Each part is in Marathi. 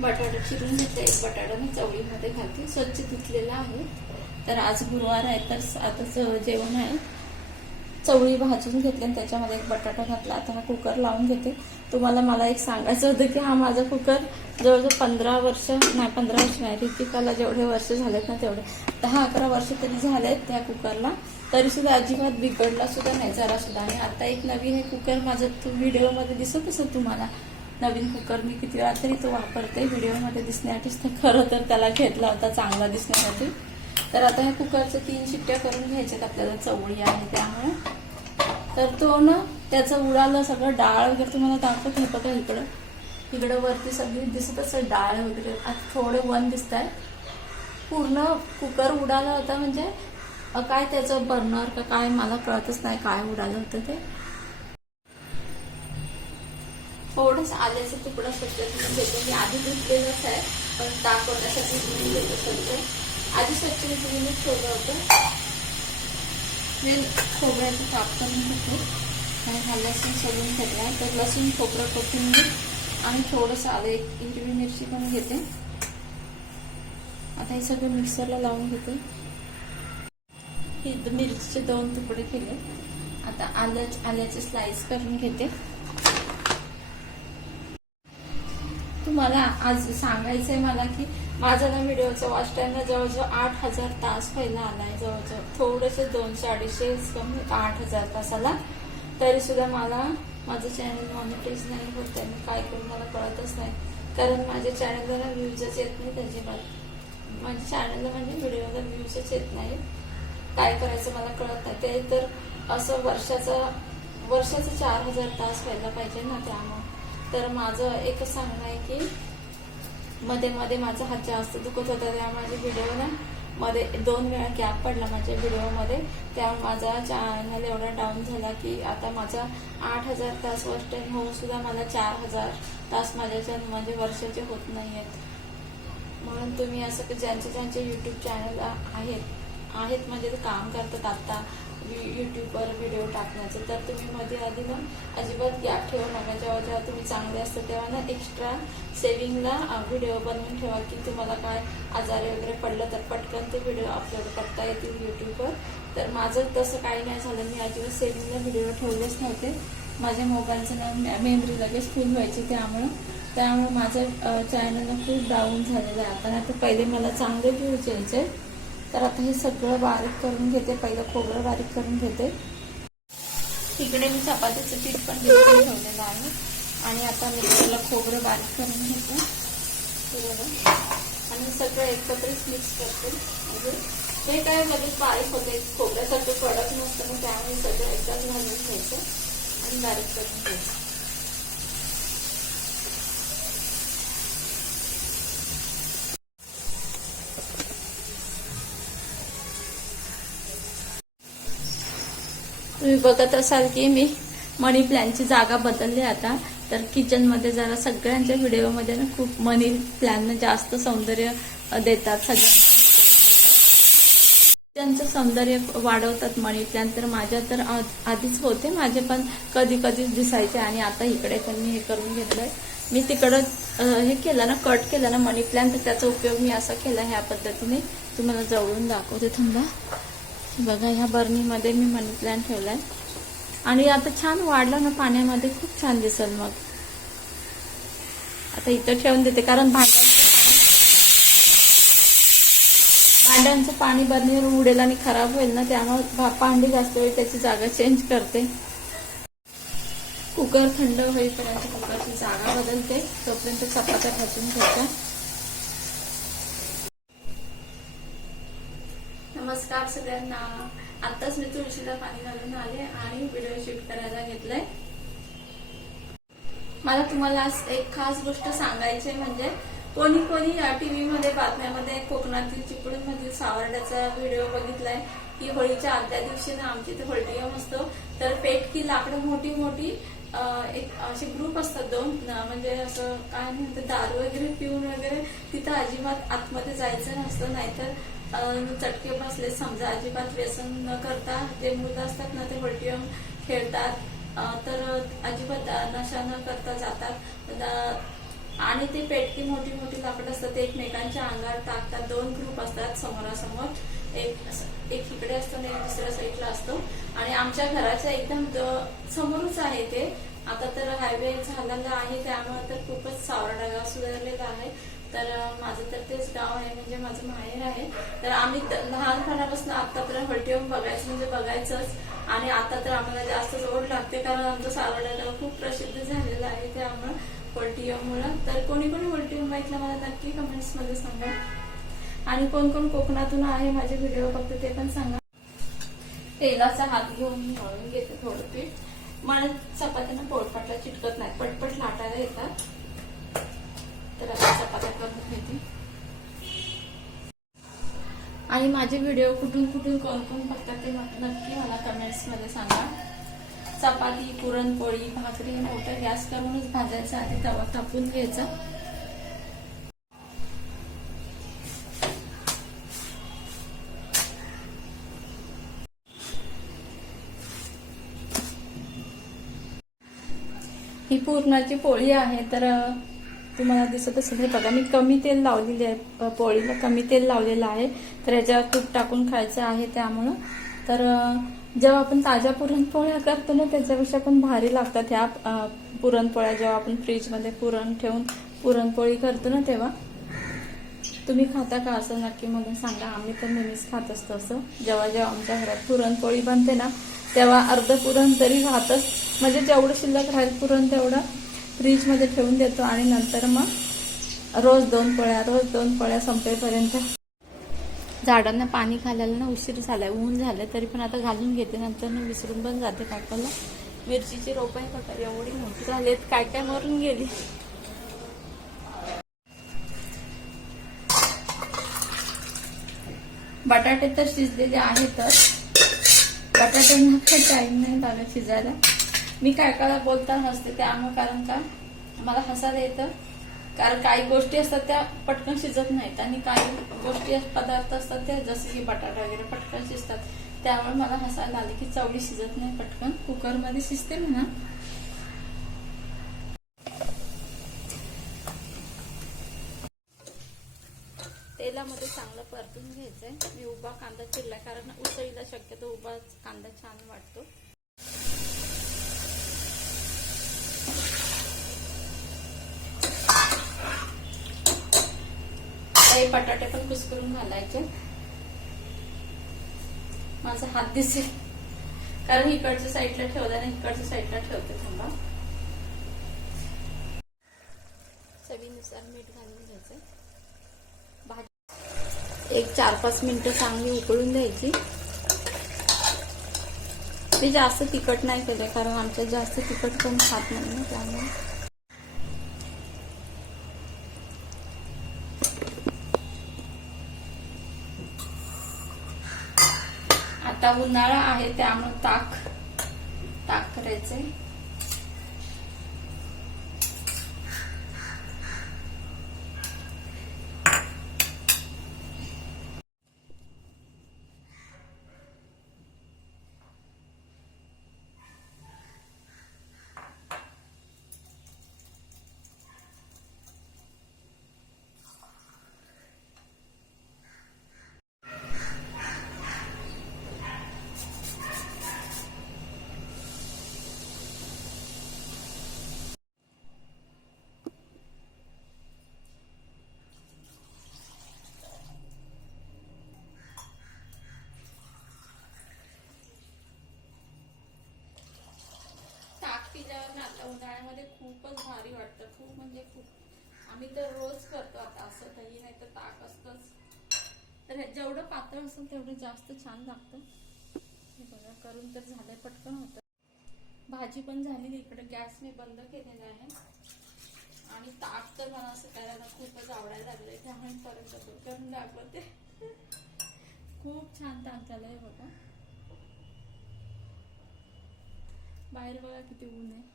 बटाटा चिरून घेतला, एक बटाटा मी चवळीमध्ये घालते, स्वच्छ धुतलेला आहे. तर आज गुरुवार आहे, तर आता जेवण आहे. चवळी भाजून घेतली आणि त्याच्यामध्ये एक बटाटा घातला. आता हा कुकर लावून घेते. तुम्हाला मला एक सांगायचं होतं की हा माझा कुकर जवळजवळ 15 वर्ष नाही, ऋतिकाला जेवढे वर्ष झालेत ना तेवढे 10-11 वर्ष तरी झालेत त्या कुकरला, तरी सुद्धा अजिबात बिघडला सुद्धा नाही जरा सुद्धा. आणि आता एक नवीन हे कुकर माझं व्हिडिओमध्ये दिसत असेल तुम्हाला, नवीन कुकर मी किती वेळा तरी तो वापरते व्हिडिओमध्ये दिसण्यासाठीच. तर खरं तर त्याला घेतला होता चांगला दिसण्यासाठी. तर आता ह्या कुकरच्या 3 शिट्ट्या करून घ्यायच्यात आपल्याला, चवळी आहे त्यामुळे. तर तो ना त्याचं उडालं सगळं, डाळ वगैरे तुम्हाला दाखवत हे बघा, इकडं वरती सगळी दिसत असेल डाळ वगैरे. आता थोडे वन दिसत आहे. पूर्ण कुकर उडाला होता, म्हणजे काय त्याचं बर्नर का काय मला कळतच नाही काय उडालं होतं ते. थोडंसं आल्याचं तुकडा स्वच्छ घेते मी, आधी धुतलेलंच आहे पण दाखवण्यासाठी धुवून घेतो स्वच्छ. आधी स्वच्छ धुवून ठेवलं होतं. मी खोबऱ्याचं काप करून घेतो आणि हा लसूण सोलून घेतला आहे. तर लसूण, खोबरं, कोथिंबीर आणि थोडंसं आलं, एक हिरवी मिरची पण घेते. आता हे सगळं मिक्सरला लावून घेते. ही मिरचीचे 2 तुकडे केले. आता आल्याचे स्लाइस करून घेते. तुम्हाला आज सांगायचंय मला की माझा ना व्हिडिओचा वॉच टाइम ना जवळजवळ 8000 तास पहिला आलाय. जवळजवळ थोडेसे 200-250 कमी 8000 तासाला. तरी सुद्धा मला माझं चॅनल मॉनिटाईज नाही होत आहे. मी काय करू मला कळतच नाही, कारण माझ्या चॅनलला व्ह्यूजच येत नाही अजिबात. माझ्या चॅनलला म्हणजे व्हिडिओला व्ह्यूजच येत नाही. काय करायचं मला कळत नाही. ते तर असं वर्षाचं 4000 तास व्हायला पाहिजे ना त्यामुळे. तर माझं एकच सांगणं आहे की मध्ये मध्ये माझा हात जास्त दुखत होता, तेव्हा माझे व्हिडिओ ना मध्ये 2 वेळा गॅप पडला माझ्या व्हिडिओमध्ये. त्यामुळे माझा चॅनल एवढा डाऊन झाला की आता माझा 8000 तास वॉच टाइम होऊन सुद्धा मला 4000 तास माझ्या म्हणजे वर्षाचे होत नाही आहेत. म्हणून तुम्ही असं की ज्यांचे युट्यूब चॅनल आहेत म्हणजे ते काम करतात आता युट्यूबवर व्हिडिओ टाकण्याचं, तर तुम्ही मध्ये आधी ना अजिबात गॅप ठेवू नका. जेव्हा तुम्ही चांगले असतं तेव्हा ना एक्स्ट्रा सेविंगला व्हिडिओ बनवून ठेवा की तुम्हाला काय आजारी वगैरे पडलं तर पटकन ते व्हिडिओ अपलोड करता येतील युट्यूबवर. तर माझं तसं काही नाही झालं. मी अजिबात सेविंगला व्हिडिओ ठेवलेच नव्हते. माझ्या मोबाईलचं ना मेमरी लगेच फुल व्हायची, त्यामुळे माझं चॅनल खूप डाऊन झालेलं आहे. आता ना तर पहिले मला चांगले व्ह्यूज यायचे. तर आता हे सगळं बारीक करून घेते. पहिलं खोबरं बारीक करून घेते. इकडे मी चपातीचं पीठ पण भिजवून ठेवलेलं आहे. आणि आता मी त्याला खोबरं बारीक करून घेते आणि सगळं एकत्रित मिक्स करते. म्हणजे हे काय लगेच बारीक होते, खोबऱ्यासारखं कडक नसतं ना, त्यामुळे सगळं एकदाच घालून घ्यायचं आणि बारीक करून घ्यायचं. तुम्ही बघत असाल की मी मनी प्लॅनची जागा बदलली आता. तर किचनमध्ये जरा सगळ्यांच्या व्हिडिओमध्ये ना खूप मनी प्लॅननं जास्त सौंदर्य देतात, त्यांचं सौंदर्य वाढवतात मनी प्लॅन. तर माझ्या तर आधीच होते, माझे पण कधी कधीच दिसायचे. आणि आता इकडे पण मी हे करून घेतलंय. मी तिकडं हे केलं ना, कट केलं ना मनी प्लॅन, तर त्याचा उपयोग मी असा केला ह्या पद्धतीने. तुम्हाला जवळून दाखवते थांबा. बघा ह्या बर्नीमध्ये मी मनी प्लॅन्ट ठेवलाय आणि आता छान वाढला ना पाण्यामध्ये, खूप छान दिसेल. मग आता इथं ठेवून देते, कारण भांड्यांचं पाणी बर्नीवर उडेल आणि खराब होईल ना, त्यामुळे भांडी जास्त वेळ त्याची जागा चेंज करते. कुकर थंड होईपर्यंत कुकरची जागा बदलते. तोपर्यंत चपात्या भाजून घ्यायच्या. नमस्कार सगळ्यांना. आताच मी तुळशीला पाणी घालून आले आणि व्हिडिओ शूट करायला घेतलाय. मला तुम्हाला आज एक खास गोष्ट सांगायची, म्हणजे कोणी टीव्ही मध्ये बातम्यामध्ये कोकणातील चिपळूण मधील सावर्ड्याचा व्हिडिओ बघितलाय की होळीच्या आदल्या दिवशी ना आमच्या इथे होळीयम असतो. तर पेटकी लाकडं मोठी मोठी एक असे ग्रुप असतात 2, म्हणजे असं काय म्हणते दारू वगैरे पिऊन वगैरे तिथं अजिबात आतमध्ये जायचं नसतं. नाहीतर चटके बसले समजा, अजिबात व्यसन न करता जे मुलं असतात ना ते होळीयम खेळतात. तर अजिबात नशा न करता जातात. आणि ती पेटकी मोठी मोठी लाकडं असतात ते एकमेकांच्या अंगावर टाकतात. 2 ग्रुप असतात समोरासमोर, एक इकडे असतो आणि एक दुसऱ्या साईडला असतो. आणि आमच्या घराच्या एकदम समोरच आहे ते. आता तर हायवे झालेला आहे त्यामुळे तर खूपच सावरडा गाव सुधारलेला आहे. तर माझं तर तेच गाव आहे, म्हणजे माझं माहेर आहे. तर आम्ही लहानपणापासून आतापर्यंत हॉल्टीयम बघायचं म्हणजे बघायचंच. आणि आता तर आम्हाला जास्तच ओढ लागते कारण आमचं सावरडा गाव खूप प्रसिद्ध झालेलं आहे त्यामुळे हॉल्टीयममुळे. तर कोणी कोणी हॉल्टीयम बघितलं मला नक्की कमेंट्स मध्ये सांगा. आणि कोण कोण कोकणातून आहे माझे व्हिडिओ बघते ते पण सांगा. तेलाचा हात घेऊन मळून घेते थोडं पीठ. मला चपात्यांना पोळपाटला चिटकत नाही, पटपट लाटायला येतात. तर आता चपात्या करून घेते. आणि माझे व्हिडिओ कुठून कुठून कोण कोण बघतात ते नक्की मला कमेंट्स मध्ये सांगा. चपाती, पुरणपोळी, भाकरी मोठा गॅस करूनच भाजायचा, आधी तवा तापून घ्यायचा. ही पुरणाची पोळी आहे. तर तुम्हाला दिसत असेल बघा, मी कमी तेल लावलेले आहे, पोळीला कमी तेल लावलेलं आहे. तर याच्यावर तूप टाकून खायचं आहे त्यामुळं. तर जेव्हा आपण ताज्या पुरणपोळ्या करतो ना त्याच्यापेक्षा पण भारी लागतात ह्या पुरणपोळ्या. जेव्हा आपण फ्रीजमध्ये पुरण ठेवून पुरणपोळी करतो ना तेव्हा. तुम्ही खाता का असं नक्की म्हणून सांगा. आम्ही तर नेहमीच खात असतो असं. जेव्हा जेव्हा आमच्या घरात पुरणपोळी बनते ना तेव्हा अर्ध पुरण तरी राहतच, म्हणजे जेवढं शिल्लक राहील पुरण तेवढं फ्रीजमध्ये ठेवून देतो. आणि नंतर मग रोज 2 पोळ्या संपेपर्यंत. झाडांना पाणी घालायला ना उशीर झालाय, ऊन झालंय, तरी पण आता घालून घेते. नंतर विसरून पण जाते टाकायला. मिरचीची रोपं बघा एवढी मोठी झालीत, काय काय मरून गेली. बटाटे तर शिजलेले आहेतच. बटाट्यांना काही टाइम नाही लागत शिजायला. मी काय काय बोलताना हसते त्यामुळे, कारण का मला हसायला येतं. कारण काही गोष्टी असतात त्या पटकन शिजत नाहीत आणि काही गोष्टी पदार्थ असतात त्या जसे की बटाटा वगैरे पटकन शिजतात. त्यामुळे मला हसायला आले की चवळी शिजत नाही पटकन, कुकरमध्ये शिजते म्हणा. तेलामध्ये चांगलं परतून घ्यायचंय. मी उभा कांदा चिरला कारण उसळीला शक्यतो उभा कांदा छान वाटतो. बटाटे पण कुस्करून घालायचे. माझा हात दिसेल कारण इकडच्या साईडला ठेवला नाही, इकडच्या साईडला ठेवते. थांबा. चवीनुसार मीठ घालून घ्यायचं. भाजी एक 4-5 मिनिटं चांगली उकळून द्यायची. मी जास्त तिखट नाही केले कारण आमच्यात जास्त तिखट पण खात नाही ना त्यामुळे. आता उन्हाळा आहे त्यामुळे ताक करायचंय. उन्हाळ्यामध्ये खूपच भारी वाटतं, खूप म्हणजे खूप. आम्ही तर रोज करतो आता असं. दही नाही तर ताक असतंच. तर जेवढं पातळ असेल तेवढं जास्त छान लागतं. हे बघा करून तर झालंय, पटकन होतं. भाजी पण झाली. इकडे गॅस मी बंद केलेला आहे. आणि ताक तर मला असं करायला खूपच आवडायला लागलंय त्यामुळे परत करून दाखवते. खूप छान ताक झालंय बघा. बाहेर बघा किती ऊन आहे.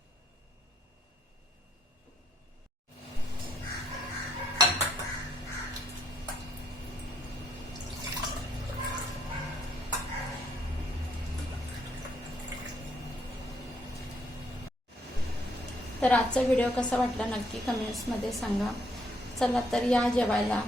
तर आजचा व्हिडिओ कसा वाटला नक्की कमेंट्समध्ये सांगा. चला तर या जेवायला.